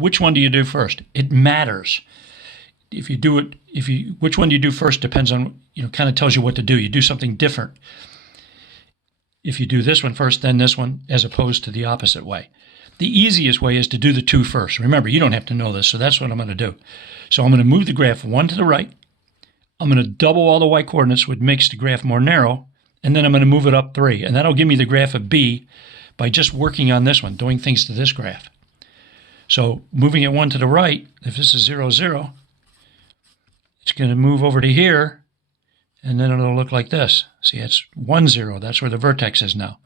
which one do you do first? It matters. Which one do you do first depends on, kind of tells you what to do. You do something different if you do this one first, then this one, as opposed to the opposite way. The easiest way is to do the two first. Remember, you don't have to know this, so that's what I'm going to do. So I'm going to move the graph 1 to the right. I'm going to double all the y coordinates, which makes the graph more narrow, and then I'm going to move it up 3. And that'll give me the graph of B by just working on this one, doing things to this graph. So moving it 1 to the right, if this is 0, 0, it's going to move over to here, and then it'll look like this. See, it's 1, 0. That's where the vertex is now.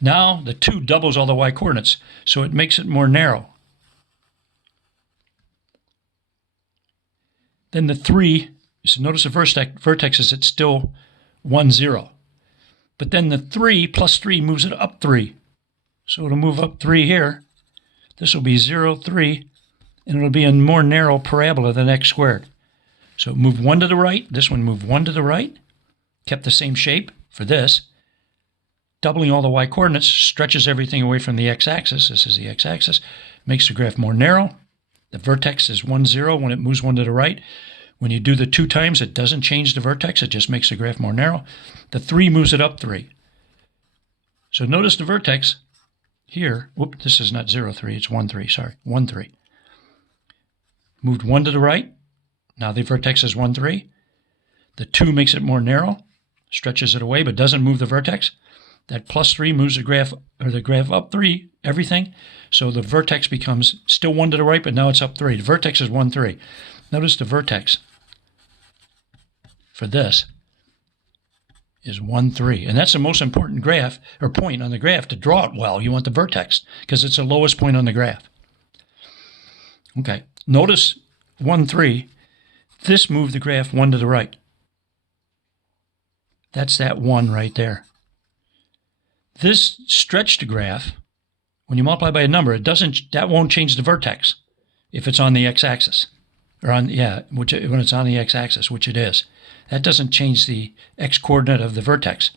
Now the 2 doubles all the y coordinates, so it makes it more narrow. Then the 3, so notice the vertex is it's still 1, 0. But then the 3 plus 3 moves it up 3. So it'll move up 3 here. This will be 0, 3, and it'll be a more narrow parabola than x squared. So move 1 to the right. This one moved 1 to the right. Kept the same shape for this. Doubling all the y coordinates stretches everything away from the x-axis. This is the x-axis. Makes the graph more narrow. The vertex is 1, 0 when it moves 1 to the right. When you do the 2 times, it doesn't change the vertex. It just makes the graph more narrow. The 3 moves it up 3. So notice the vertex here. Whoop, this is not 0, 3. It's 1, 3. Sorry, 1, 3. Moved 1 to the right. Now the vertex is 1, 3. The 2 makes it more narrow, stretches it away, but doesn't move the vertex. That plus 3 moves the graph up 3, everything. So the vertex becomes still 1 to the right, but now it's up 3. The vertex is 1, 3. Notice the vertex for this is 1, 3. And that's the most important graph or point on the graph to draw it well. You want the vertex because it's the lowest point on the graph. Okay, notice 1, 3. This moved the graph 1 to the right. That's that 1 right there. This stretched graph, when you multiply by a number, that won't change the vertex if it's on the x-axis. When it's on the x-axis, which it is. That doesn't change the x-coordinate of the vertex.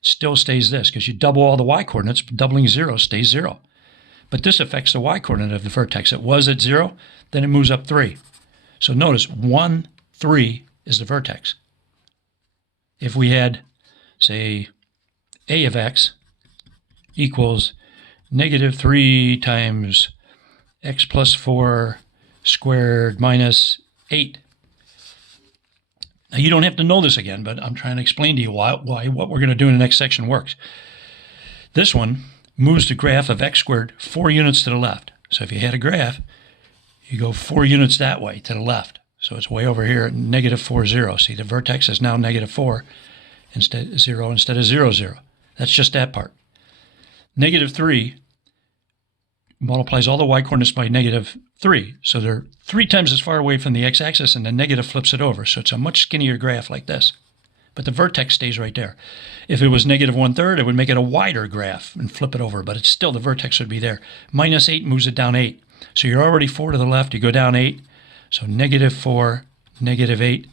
It still stays this, because you double all the y-coordinates, doubling 0 stays 0. But this affects the y-coordinate of the vertex. It was at 0, then it moves up 3. So notice 1, 3 is the vertex. If we had, say, a of x equals negative 3 times x plus 4 squared minus 8. Now, you don't have to know this again, but I'm trying to explain to you why what we're going to do in the next section works. This one moves the graph of x squared 4 units to the left. So if you had a graph, you go 4 units that way to the left. So it's way over here at negative 4, 0. See, the vertex is now negative 4 instead of 0, 0. That's just that part. Negative 3 multiplies all the y coordinates by negative 3. So they're 3 times as far away from the x-axis, and the negative flips it over. So it's a much skinnier graph like this. But the vertex stays right there. If it was negative 1/3, it would make it a wider graph and flip it over, but it's still, the vertex would be there. Minus 8 moves it down 8. So you're already 4 to the left. You go down 8. So negative 4, negative 8,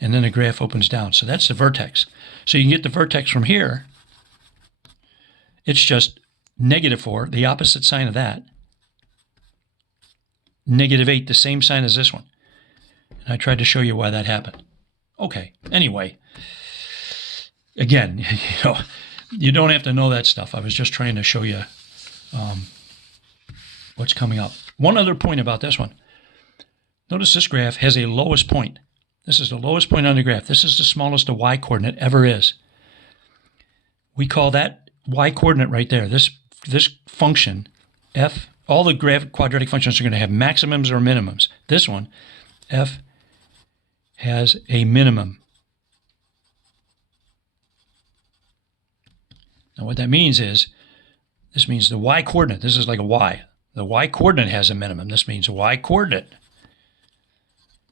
and then the graph opens down. So that's the vertex. So you can get the vertex from here. It's just negative 4, the opposite sign of that. Negative 8, the same sign as this one. And I tried to show you why that happened. Okay, anyway. Again, you don't have to know that stuff. I was just trying to show you what's coming up. One other point about this one. Notice this graph has a lowest point. This is the lowest point on the graph. This is the smallest the y-coordinate ever is. We call that y-coordinate right there. This function, f, all the quadratic functions are going to have maximums or minimums. This one, f, has a minimum. Now what that means is, this means the y-coordinate, this is like a y. The y-coordinate has a minimum. This means the y-coordinate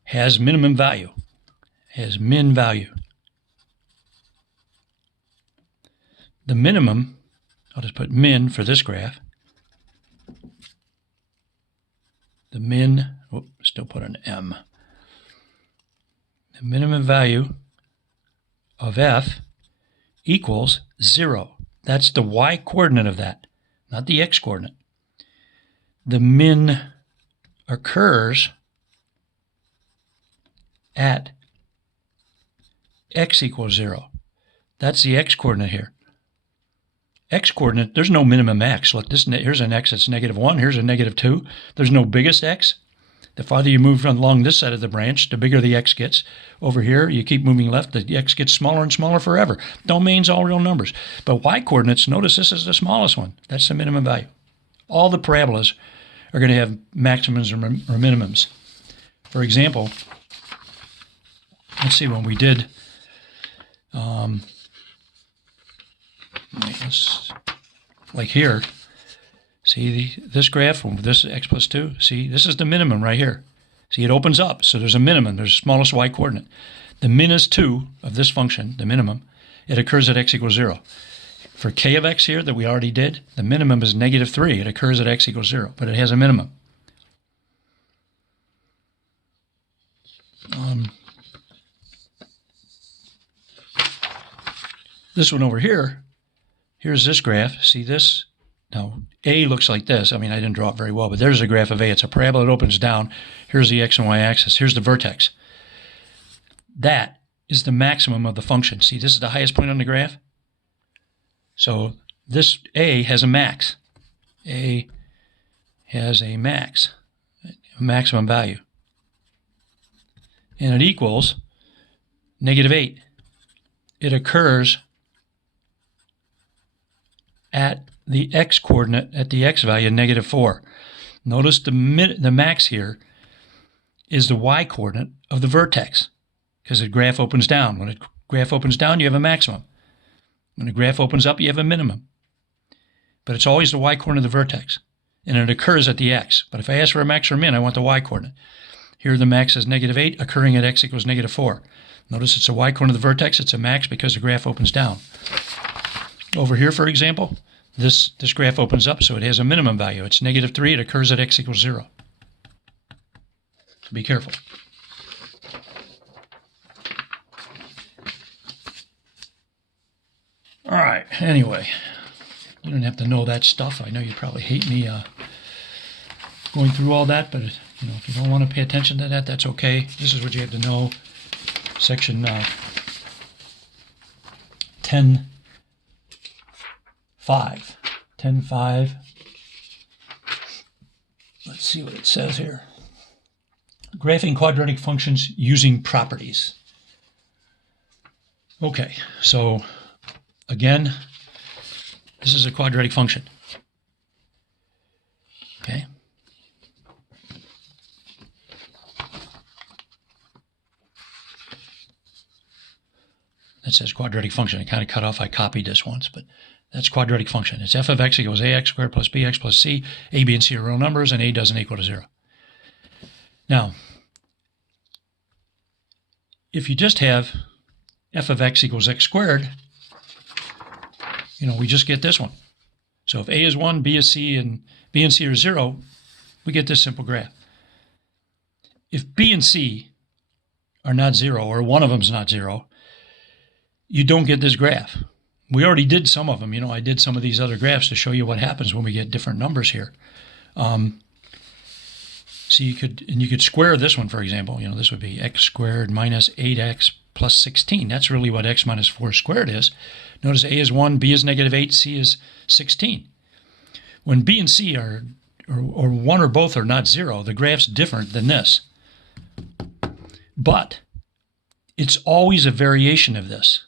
has minimum value, has min value. The minimum, I'll just put min for this graph. The min, still put an m. The minimum value of f equals 0. That's the y-coordinate of that, not the x-coordinate. the min occurs at x equals 0. That's the x-coordinate here. X-coordinate, there's no minimum x. Look, here's an x that's -1. Here's a -2. There's no biggest x. The farther you move along this side of the branch, the bigger the x gets. Over here, you keep moving left, the x gets smaller and smaller forever. Domain's all real numbers. But y-coordinates, notice this is the smallest one. That's the minimum value. All the parabolas are going to have maximums or minimums. For example, let's see, when we did, like here, see this graph, this x plus 2, see, this is the minimum right here. See, it opens up, so there's a minimum, there's the smallest y-coordinate. The min is 2 of this function, the minimum, it occurs at x equals 0. For k of x here that we already did, the minimum is -3. It occurs at x equals 0, but it has a minimum. This one over here, here's this graph. See this? Now, A looks like this. I mean, I didn't draw it very well, but there's a graph of A. It's a parabola. It opens down. Here's the x and y axis. Here's the vertex. That is the maximum of the function. See, this is the highest point on the graph. So this A has a max. A has a max, a maximum value. And it equals -8. It occurs at the x-coordinate, at the x value, -4. Notice the max here is the y-coordinate of the vertex, because the graph opens down. When a graph opens down, you have a maximum. When the graph opens up, you have a minimum. But it's always the y-coordinate of the vertex, and it occurs at the x. But if I ask for a max or min, I want the y-coordinate. Here the max is -8, occurring at x equals -4. Notice it's a y-coordinate of the vertex. It's a max because the graph opens down. Over here, for example, this graph opens up, so it has a minimum value. It's -3. It occurs at x equals 0. So be careful. All right. Anyway, you don't have to know that stuff. I know you probably hate me going through all that, but if you don't want to pay attention to that, that's okay. This is what you have to know. Section 10.5. 10.5. Let's see what it says here. Graphing quadratic functions using properties. Okay, so again, this is a quadratic function. Okay. That says quadratic function. I kind of cut off, I copied this once, but that's quadratic function. It's f of x equals ax squared plus bx plus c. A, b, and c are real numbers, and a doesn't equal to 0. Now, if you just have f of x equals x squared, we just get this one. So if a is 1, b is c, and b and c are 0, we get this simple graph. If b and c are not 0, or one of them is not 0, you don't get this graph. We already did some of them. I did some of these other graphs to show you what happens when we get different numbers here. So you could square this one, for example. This would be x squared minus 8x plus 16. That's really what x minus 4 squared is. Notice a is 1, b is -8, c is 16. When b and c are, or one or both are not 0, the graph's different than this. But it's always a variation of this.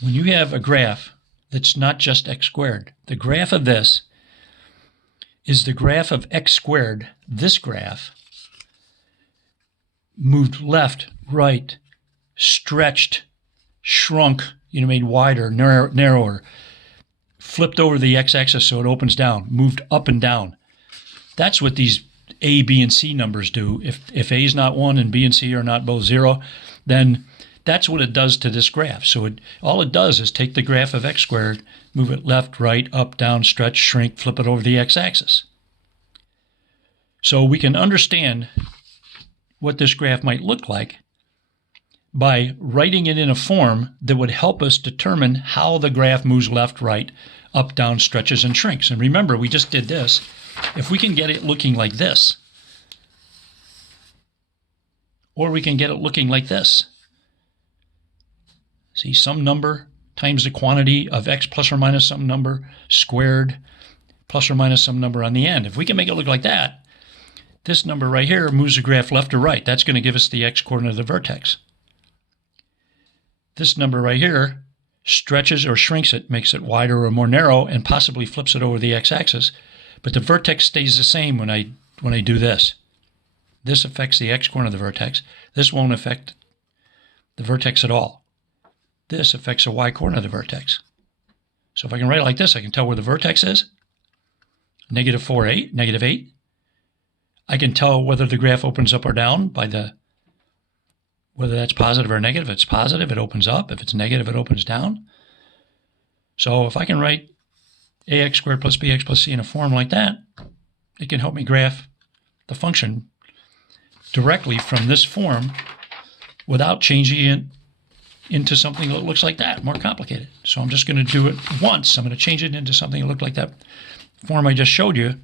When you have a graph that's not just x squared, the graph of this is the graph of x squared, this graph, moved left, right, stretched, shrunk, made wider, narrower, flipped over the x-axis so it opens down, moved up and down. That's what these a, b, and c numbers do. If a is not 1 and b and c are not both 0, then that's what it does to this graph. So all it does is take the graph of x squared, move it left, right, up, down, stretch, shrink, flip it over the x-axis. So we can understand what this graph might look like by writing it in a form that would help us determine how the graph moves left, right, up, down, stretches, and shrinks. And remember, we just did this. If we can get it looking like this, or we can get it looking like this. See, some number times the quantity of x plus or minus some number squared plus or minus some number on the end. If we can make it look like that, this number right here moves the graph left or right. That's going to give us the x-coordinate of the vertex. This number right here stretches or shrinks it, makes it wider or more narrow, and possibly flips it over the x-axis. But the vertex stays the same when I do this. This affects the x-coordinate of the vertex. This won't affect the vertex at all. This affects the y-coordinate of the vertex. So if I can write it like this, I can tell where the vertex is. Negative 4, 8, negative 8. I can tell whether the graph opens up or down by whether that's positive or negative. If it's positive, it opens up. If it's negative, it opens down. So if I can write ax squared plus bx plus c in a form like that, it can help me graph the function directly from this form without changing it into something that looks like that, more complicated. So I'm just going to do it once. I'm going to change it into something that looked like that form I just showed you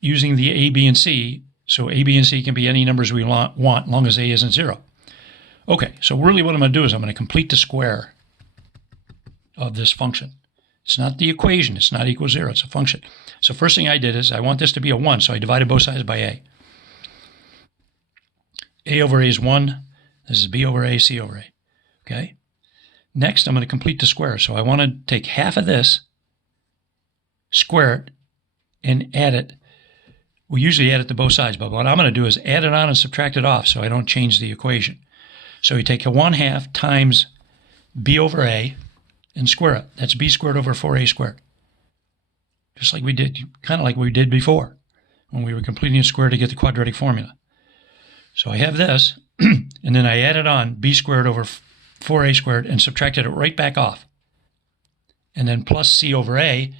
using the a, b, and c. So a, b, and c can be any numbers we want, long as a isn't 0. Okay, so really what I'm going to do is I'm going to complete the square of this function. It's not the equation. It's not equal 0. It's a function. So first thing I did is I want this to be a 1, so I divided both sides by a. A over a is 1. This is b over a, c over a. Okay? Next, I'm going to complete the square. So I want to take half of this, square it, and add it. We usually add it to both sides, but what I'm going to do is add it on and subtract it off so I don't change the equation. So you take a 1/2 times b over a and square it. That's b squared over 4a squared. Just like we did, kind of like we did before when we were completing a square to get the quadratic formula. So I have this, and then I added on b squared over 4a squared and subtracted it right back off. And then plus c over a.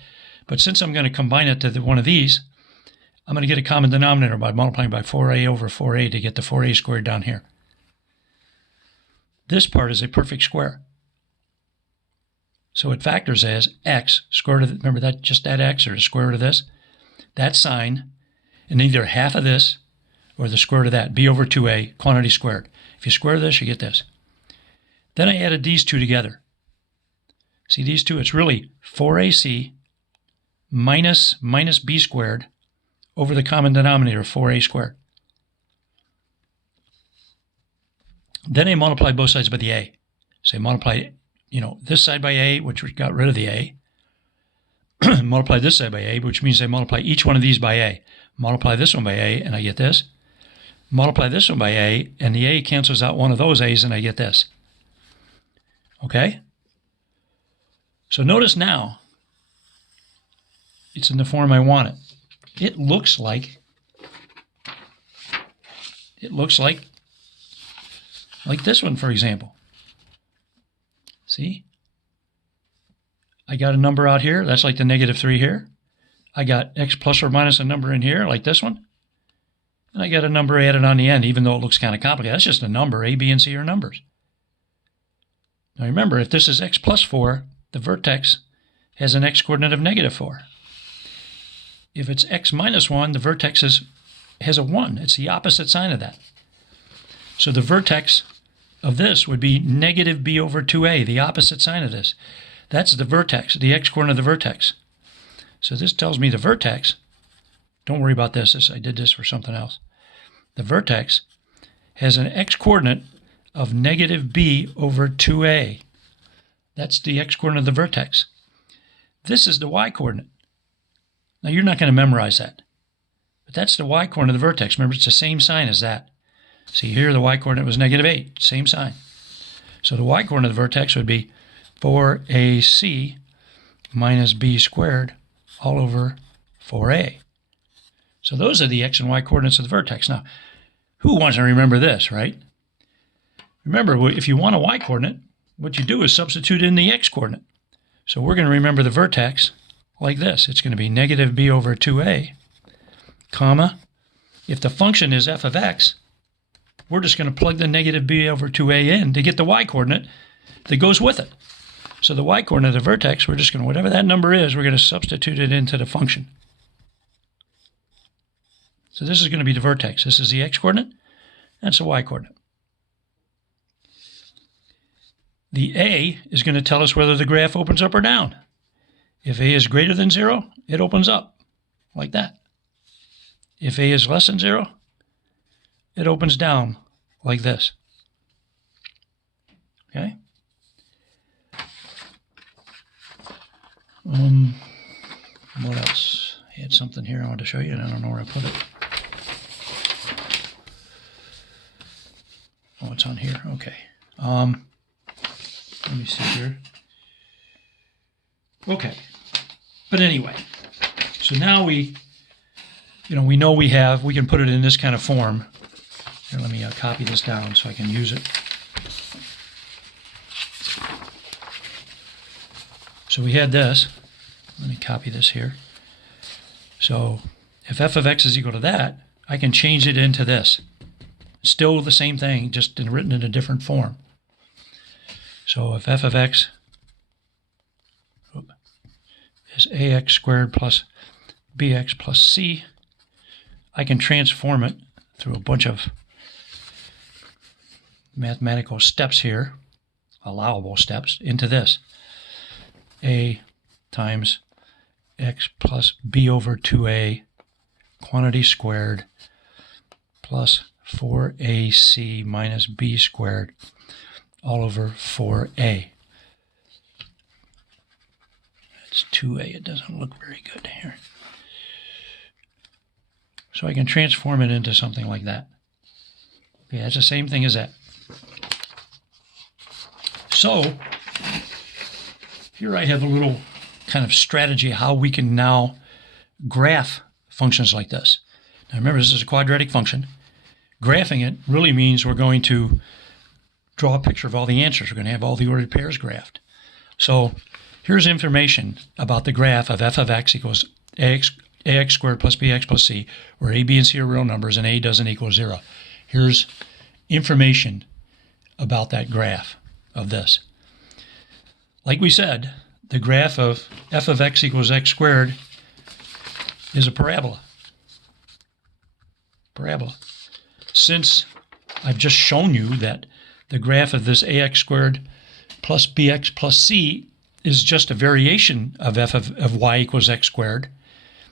But since I'm going to combine it to one of these, I'm going to get a common denominator by multiplying by 4a over 4a to get the 4a squared down here. This part is a perfect square. So it factors as x, square root of, remember that, just that x or the square root of this, that sign, and either half of this or the square root of that, b over 2a, quantity squared. If you square this, you get this. Then I added these two together. See these two? It's really 4ac minus b squared over the common denominator of 4a squared. Then I multiply both sides by the a. So I multiply, this side by a, which we got rid of the a. Multiply this side by a, which means I multiply each one of these by a. Multiply this one by a, and I get this. Multiply this one by a, and the a cancels out one of those a's, and I get this. Okay? So notice now, it's in the form I want it. It looks like this one, for example. See? I got a number out here. That's like the negative 3 here. I got x plus or minus a number in here, like this one. And I got a number added on the end, even though it looks kind of complicated. That's just a number. A, b, and c are numbers. Now remember, if this is x plus 4, the vertex has an x-coordinate of negative 4. If it's x minus 1, the vertex has a 1. It's the opposite sign of that. So the vertex of this would be negative b over 2a, the opposite sign of this. That's the vertex, the x-coordinate of the vertex. So this tells me the vertex, don't worry about this, I did this for something else. The vertex has an x-coordinate of negative b over 2a. That's the x-coordinate of the vertex. This is the y-coordinate. Now you're not going to memorize that, but that's the y-coordinate of the vertex. Remember, it's the same sign as that. See here, the y-coordinate was negative 8, same sign. So the y-coordinate of the vertex would be 4ac minus b squared all over 4a. So those are the x and y coordinates of the vertex. Now, who wants to remember this, right? Remember, if you want a y-coordinate, what you do is substitute in the x-coordinate. So we're going to remember the vertex like this. It's going to be negative b over 2a, comma. If the function is f of x, we're just going to plug the negative b over 2a in to get the y-coordinate that goes with it. So the y-coordinate of the vertex, we're just going to, whatever that number is, we're going to substitute it into the function. So this is going to be the vertex. This is the x-coordinate. That's the y-coordinate. The a is going to tell us whether the graph opens up or down. If a is greater than 0, it opens up, like that. If a is less than 0, it opens down, like this. Okay? What else? I had something here I wanted to show you, and I don't know where I put it. Oh, it's on here. Okay. Let me see here. Okay. But anyway, so now we know we can put it in this kind of form. Here, let me copy this down so I can use it. So we had this. Let me copy this here. So if f of x is equal to that, I can change it into this. Still the same thing, just written in a different form. So if f of x is ax squared plus bx plus c, I can transform it through a bunch of mathematical steps here, allowable steps, into this. A times x plus b over 2a quantity squared plus 4ac minus b squared all over 4a. That's 2a. It doesn't look very good here. So I can transform it into something like that. Okay, that's the same thing as that. So here I have a little kind of strategy how we can now graph functions like this. Now remember, this is a quadratic function. Graphing it really means we're going to draw a picture of all the answers. We're going to have all the ordered pairs graphed. So here's information about the graph of f of x equals ax squared plus bx plus c, where a, b, and c are real numbers and a doesn't equal 0. Here's information about that graph of this. Like we said, the graph of f of x equals x squared is a parabola. Parabola. Since I've just shown you that the graph of this ax squared plus bx plus c is just a variation of f of y equals x squared,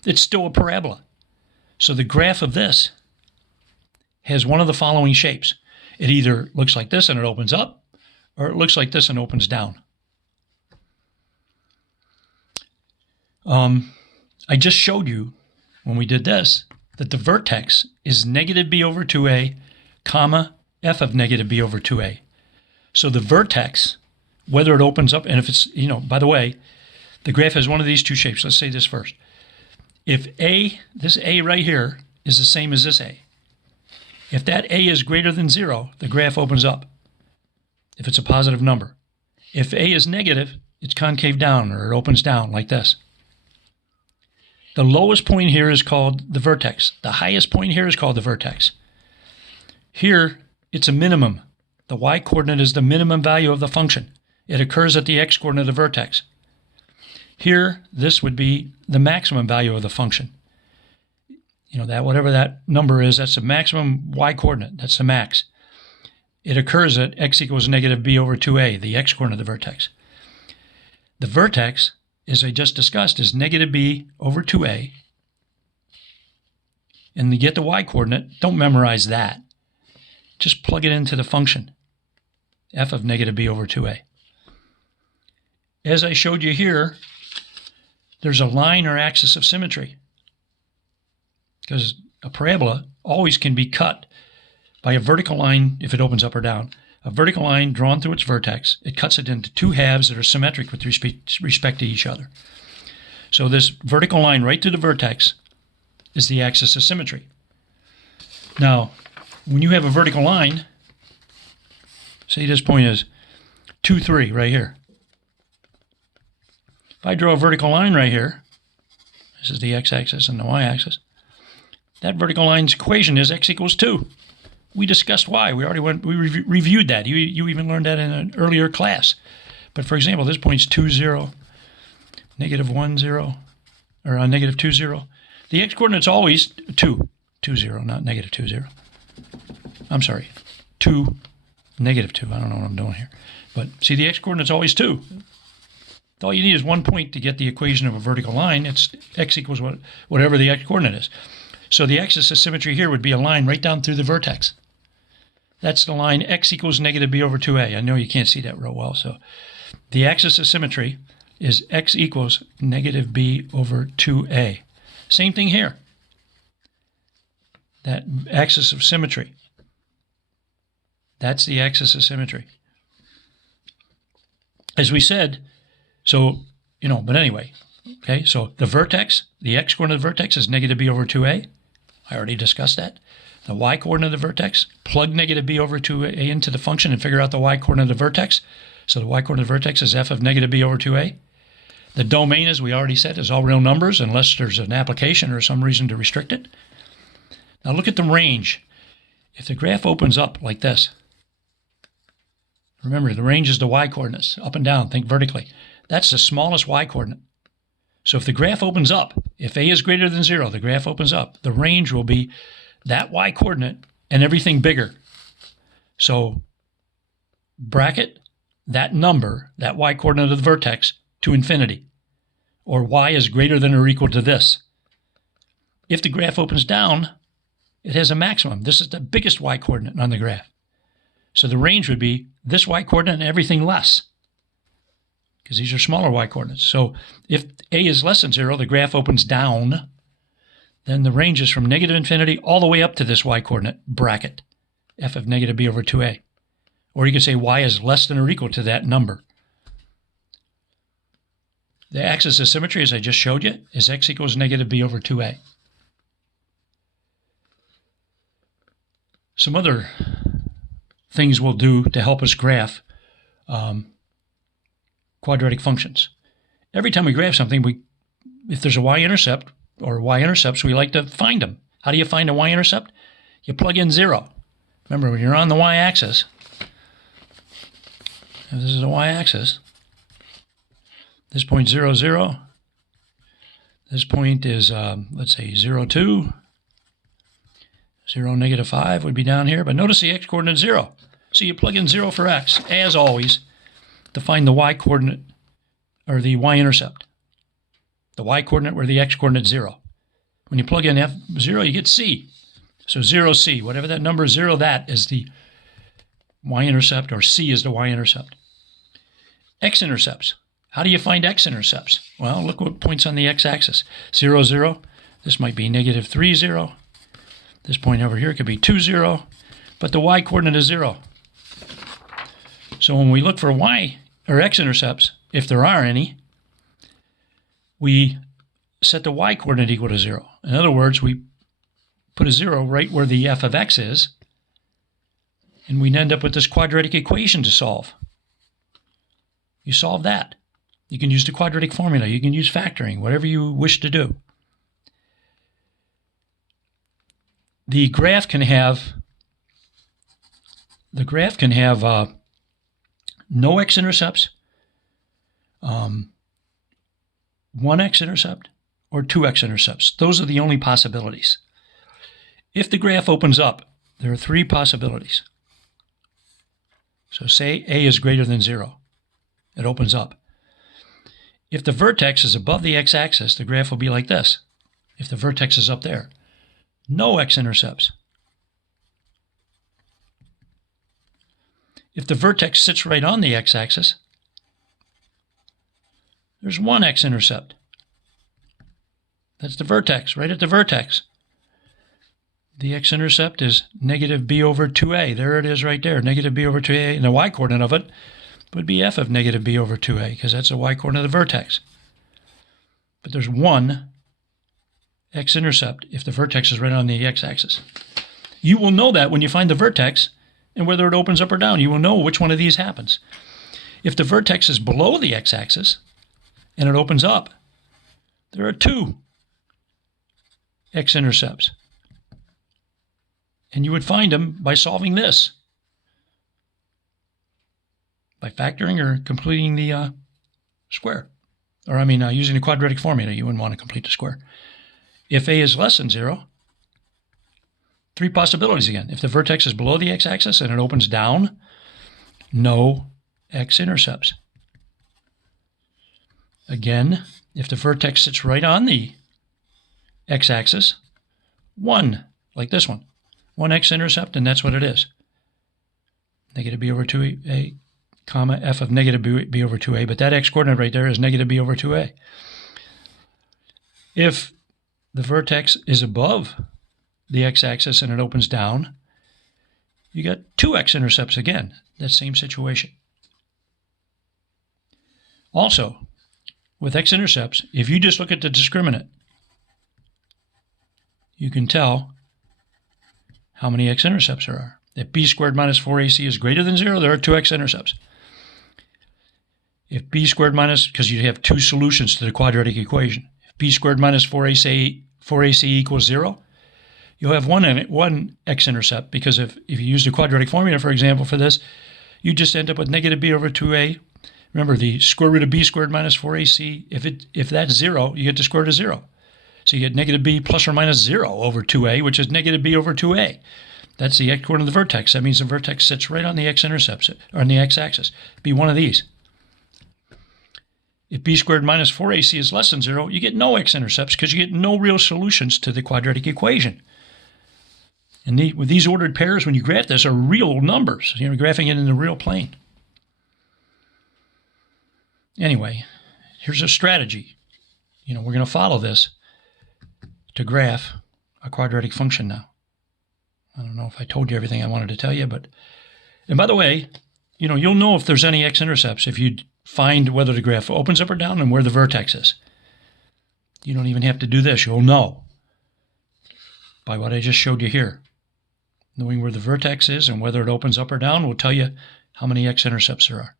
it's still a parabola. So the graph of this has one of the following shapes. It either looks like this and it opens up, or it looks like this and opens down. I just showed you when we did this that the vertex is negative b over 2a, comma, f of negative b over 2a. So the vertex, whether it opens up, and if it's, by the way, the graph has one of these two shapes. Let's say this first. If a, this a right here, is the same as this a, if that a is greater than 0, the graph opens up, if it's a positive number. If a is negative, it's concave down, or it opens down like this. The lowest point here is called the vertex. The highest point here is called the vertex. Here, it's a minimum. The y-coordinate is the minimum value of the function. It occurs at the x-coordinate of the vertex. Here, this would be the maximum value of the function. That whatever that number is, that's the maximum y-coordinate. That's the max. It occurs at x equals negative b over 2a, the x-coordinate of the vertex. The vertex, as I just discussed, is negative b over 2a. And to get the y-coordinate, don't memorize that. Just plug it into the function, f of negative b over 2a. As I showed you here, there's a line or axis of symmetry, because a parabola always can be cut by a vertical line if it opens up or down. A vertical line drawn through its vertex, it cuts it into two halves that are symmetric with respect to each other. So this vertical line right to the vertex is the axis of symmetry. Now, when you have a vertical line, say this point is 2, 3 right here. If I draw a vertical line right here, this is the x-axis and the y-axis, that vertical line's equation is x equals 2. We discussed why. We reviewed that. You even learned that in an earlier class. But for example, this point's 2, 0, negative 1, 0, or negative 2, 0. The x-coordinate's always 2, 2, 0, not negative 2, 0. I'm sorry, 2, negative 2. I don't know what I'm doing here. But see, the x-coordinate's always 2. All you need is 1 point to get the equation of a vertical line. It's x equals whatever the x-coordinate is. So the axis of symmetry here would be a line right down through the vertex. That's the line x equals negative b over 2a. I know you can't see that real well. So the axis of symmetry is x equals negative b over 2a. Same thing here. That axis of symmetry. That's the axis of symmetry. As we said, so, but anyway, okay, so the vertex, the x-coordinate of the vertex is negative b over 2a. I already discussed that. The y-coordinate of the vertex, plug negative b over 2a into the function and figure out the y-coordinate of the vertex. So the y-coordinate of the vertex is f of negative b over 2a. The domain, as we already said, is all real numbers unless there's an application or some reason to restrict it. Now look at the range. If the graph opens up like this, remember the range is the y-coordinates, up and down, think vertically. That's the smallest y-coordinate. So if the graph opens up, if a is greater than 0, the graph opens up, the range will be that y-coordinate and everything bigger. So bracket that number, that y-coordinate of the vertex, to infinity, or y is greater than or equal to this. If the graph opens down, it has a maximum. This is the biggest y-coordinate on the graph. So the range would be this y-coordinate and everything less, because these are smaller y-coordinates. So if a is less than 0, the graph opens down, then the range is from negative infinity all the way up to this y-coordinate bracket, f of negative b over 2a. Or you could say y is less than or equal to that number. The axis of symmetry, as I just showed you, is x equals negative b over 2a. Some other things we'll do to help us graph quadratic functions. Every time we graph something, if there's a y-intercept or y-intercepts, we like to find them. How do you find a y-intercept? You plug in 0. Remember, when you're on the y-axis, if this is a y-axis, this point 0, 0. This point is, let's say, 0, 2. 0, negative 5 would be down here. But notice the x-coordinate is 0. So you plug in 0 for x, as always, to find the y-coordinate, or the y-intercept. The y-coordinate where the x-coordinate is 0. When you plug in f0, you get c. So 0c, whatever that number is 0, that is the y-intercept, or c is the y-intercept. X-intercepts. How do you find x-intercepts? Well, look what points on the x-axis. 0, 0. This might be negative 3, 0. This point over here could be 2, 0. But the y-coordinate is 0. So when we look for y or x-intercepts, if there are any, we set the y-coordinate equal to 0. In other words, we put a 0 right where the f of x is, and we end up with this quadratic equation to solve. You solve that. You can use the quadratic formula. You can use factoring, whatever you wish to do. The graph can have no x-intercepts, 1 x-intercept, or 2 x-intercepts. Those are the only possibilities. If the graph opens up, there are 3 possibilities. So say a is greater than 0. It opens up. If the vertex is above the x-axis, the graph will be like this. If the vertex is up there, no x-intercepts. If the vertex sits right on the x-axis, there's 1 x-intercept. That's the vertex, right at the vertex. The x-intercept is negative b over 2a. There it is right there, negative b over 2a. And the y-coordinate of it would be f of negative b over 2a, because that's the y-coordinate of the vertex. But there's 1 x-intercept if the vertex is right on the x-axis. You will know that when you find the vertex, and whether it opens up or down, you will know which one of these happens. If the vertex is below the x-axis, and it opens up, there are 2 x-intercepts. And you would find them by solving this. by factoring or completing the square. Or using the quadratic formula, you wouldn't want to complete the square. If a is less than 0, 3 possibilities again. If the vertex is below the x-axis and it opens down, no x-intercepts. Again, if the vertex sits right on the x-axis, 1, like this one. 1 x-intercept, and that's what it is. Negative b over 2a, comma, f of negative b over 2a, but that x-coordinate right there is negative b over 2a. If the vertex is above the x-axis and it opens down, you got 2 x-intercepts again, that same situation. Also, with x-intercepts, if you just look at the discriminant, you can tell how many x-intercepts there are. If b squared minus 4ac is greater than 0, there are 2 x-intercepts. If b squared minus, because you have 2 solutions to the quadratic equation, if b squared minus 4ac equals 0, you'll have one x-intercept, because if you use the quadratic formula, for example, for this, you just end up with negative b over 2a. Remember, the square root of b squared minus 4ac, if that's 0, you get the square root of 0. So you get negative b plus or minus 0 over 2a, which is negative b over 2a. That's the x-coordinate of the vertex. That means the vertex sits right on the x-intercepts, or on the x-axis. Be one of these. If b squared minus 4ac is less than 0, you get no x-intercepts because you get no real solutions to the quadratic equation. And with these ordered pairs, when you graph this, are real numbers. You're graphing it in the real plane. Anyway, here's a strategy. We're going to follow this to graph a quadratic function now. I don't know if I told you everything I wanted to tell you, and by the way, you'll know if there's any x-intercepts if you find whether the graph opens up or down and where the vertex is. You don't even have to do this. You'll know by what I just showed you here. Knowing where the vertex is and whether it opens up or down will tell you how many x-intercepts there are.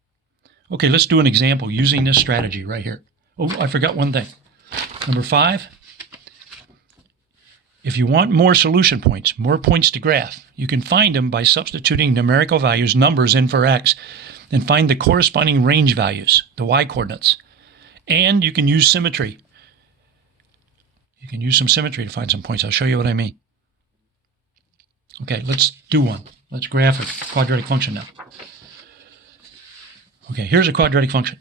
Okay, let's do an example using this strategy right here. Oh, I forgot one thing. Number 5. If you want more solution points, more points to graph, you can find them by substituting numerical values, numbers, in for x, and find the corresponding range values, the y-coordinates. And you can use symmetry. You can use some symmetry to find some points. I'll show you what I mean. Okay, let's do one. Let's graph a quadratic function now. Okay, here's a quadratic function.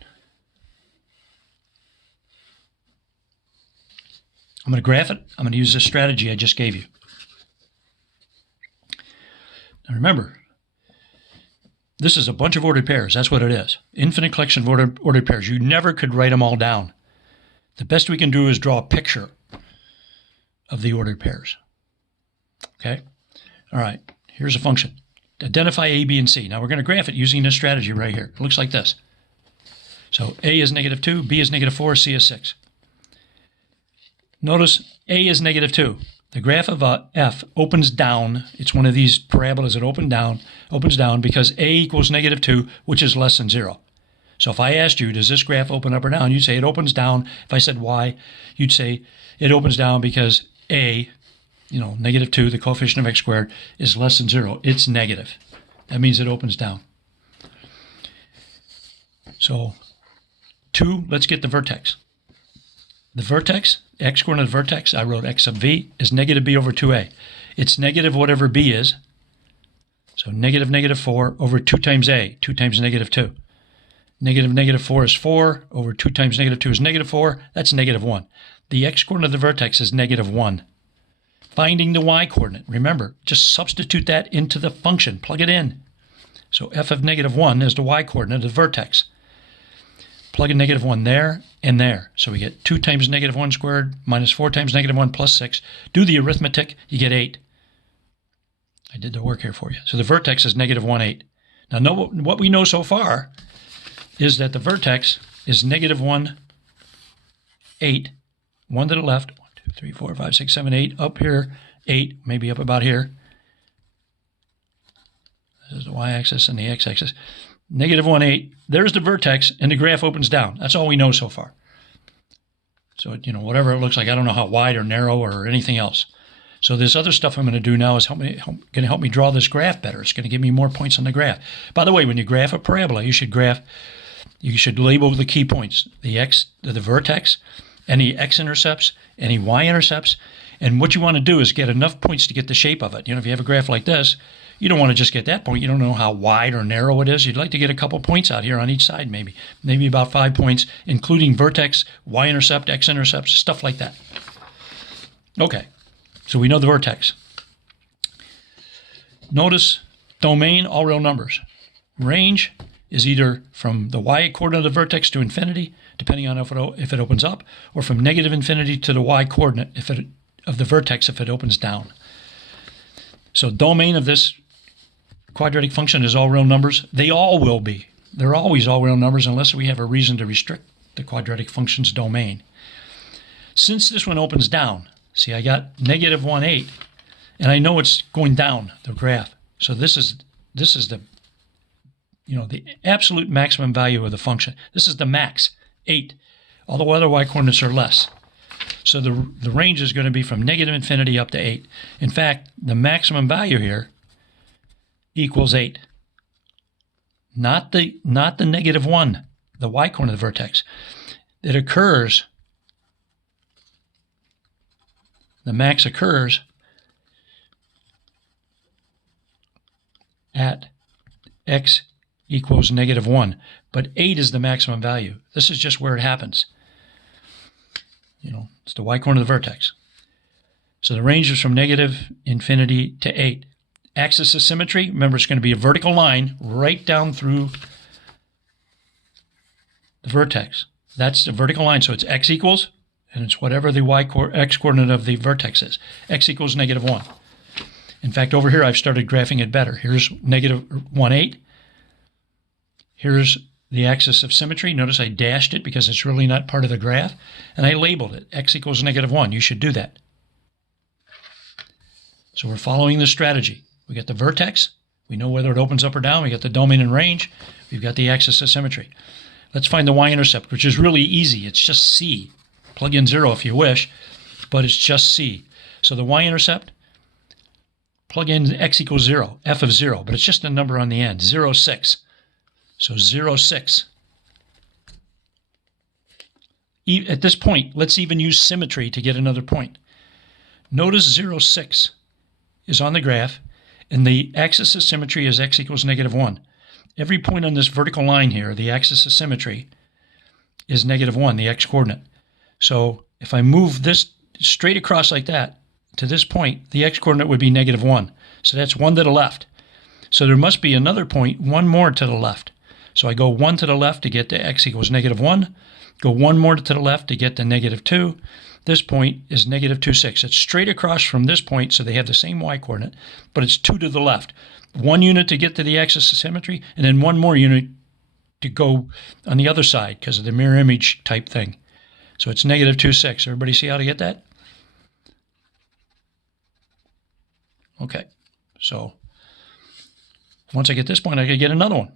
I'm going to graph it. I'm going to use this strategy I just gave you. Now remember, this is a bunch of ordered pairs. That's what it is. Infinite collection of ordered pairs. You never could write them all down. The best we can do is draw a picture of the ordered pairs. Okay? All right. Here's a function. Identify A, B, and C. Now we're going to graph it using this strategy right here. It looks like this. So A is negative 2, B is negative 4, C is 6. Notice A is negative 2. The graph of f opens down. It's one of these parabolas that opens down because A equals negative 2, which is less than 0. So if I asked you, does this graph open up or down? You'd say it opens down. If I said why, you'd say it opens down because A, negative 2, the coefficient of x squared, is less than 0. It's negative. That means it opens down. So 2, let's get the vertex. The vertex, x-coordinate of the vertex, I wrote x sub v, is negative b over 2a. It's negative whatever b is. So negative negative 4 over 2 times a, 2 times negative 2. Negative negative 4 is 4 over 2 times negative 2 is negative 4. That's negative 1. The x-coordinate of the vertex is negative 1. Finding the y-coordinate. Remember, just substitute that into the function. Plug it in. So f of negative 1 is the y-coordinate of the vertex. Plug in negative 1 there and there. So we get 2 times negative 1 squared minus 4 times negative 1 plus 6. Do the arithmetic, you get 8. I did the work here for you. So the vertex is negative 1, 8. Now, what we know so far is that the vertex is negative 1, 8. 1 to the left. 1, 2, 3, 4, 5, 6, 7, 8. Up here, 8. Maybe up about here. This is the y-axis and the x-axis. Negative 1, 8. There's the vertex, and the graph opens down. That's all we know so far. So, whatever it looks like, I don't know how wide or narrow or anything else. So this other stuff I'm going to do now is going to help me draw this graph better. It's going to give me more points on the graph. By the way, when you graph a parabola, you should label the key points, the vertex, any x-intercepts, any y-intercepts. And what you want to do is get enough points to get the shape of it. If you have a graph like this, you don't want to just get that point. You don't know how wide or narrow it is. You'd like to get a couple points out here on each side, maybe about 5 points, including vertex, y-intercept, x-intercepts, stuff like that. Okay, so we know the vertex. Notice domain, all real numbers. Range is either from the y-coordinate of the vertex to infinity, depending on if it opens up, or from negative infinity to the y-coordinate of the vertex if it opens down. So domain of this quadratic function is all real numbers. They all will be. They're always all real numbers unless we have a reason to restrict the quadratic function's domain. Since this one opens down, see, I got negative 1, 8, and I know it's going down the graph. So this is the the absolute maximum value of the function. This is the max, 8. All the other y-coordinates are less. So the range is going to be from negative infinity up to 8. In fact, the maximum value here equals 8. Not the negative 1, the y-coordinate of the vertex. It occurs, the max occurs at x equals negative 1. But 8 is the maximum value. This is just where it happens. It's the y-coordinate of the vertex. So the range is from negative infinity to 8. Axis of symmetry, remember, it's going to be a vertical line right down through the vertex. That's the vertical line, so it's x equals, and it's whatever the x-coordinate of the vertex is. X equals negative 1. In fact, over here, I've started graphing it better. Here's negative 1, 8. Here's the axis of symmetry. Notice I dashed it because it's really not part of the graph. And I labeled it. X equals negative 1. You should do that. So we're following the strategy. We got the vertex. We know whether it opens up or down. We got the domain and range. We've got the axis of symmetry. Let's find the y-intercept, which is really easy. It's just c. Plug in 0 if you wish, but it's just c. So the y-intercept, plug in x equals 0, f of 0, but it's just a number on the end, 0, 6. So 0, 6. At this point, let's even use symmetry to get another point. Notice 0, 6 is on the graph, and the axis of symmetry is x equals negative 1. Every point on this vertical line here, the axis of symmetry, is negative 1, the x-coordinate. So if I move this straight across like that to this point, the x-coordinate would be negative 1. So that's 1 to the left. So there must be another point, 1 more to the left. So I go 1 to the left to get to x equals negative 1. Go 1 more to the left to get to negative 2. This point is negative 2, 6. It's straight across from this point, so they have the same y-coordinate, but it's 2 to the left. 1 unit to get to the axis of symmetry, and then 1 more unit to go on the other side because of the mirror image type thing. So it's negative 2, 6. Everybody see how to get that? Okay, so once I get this point, I can get another one.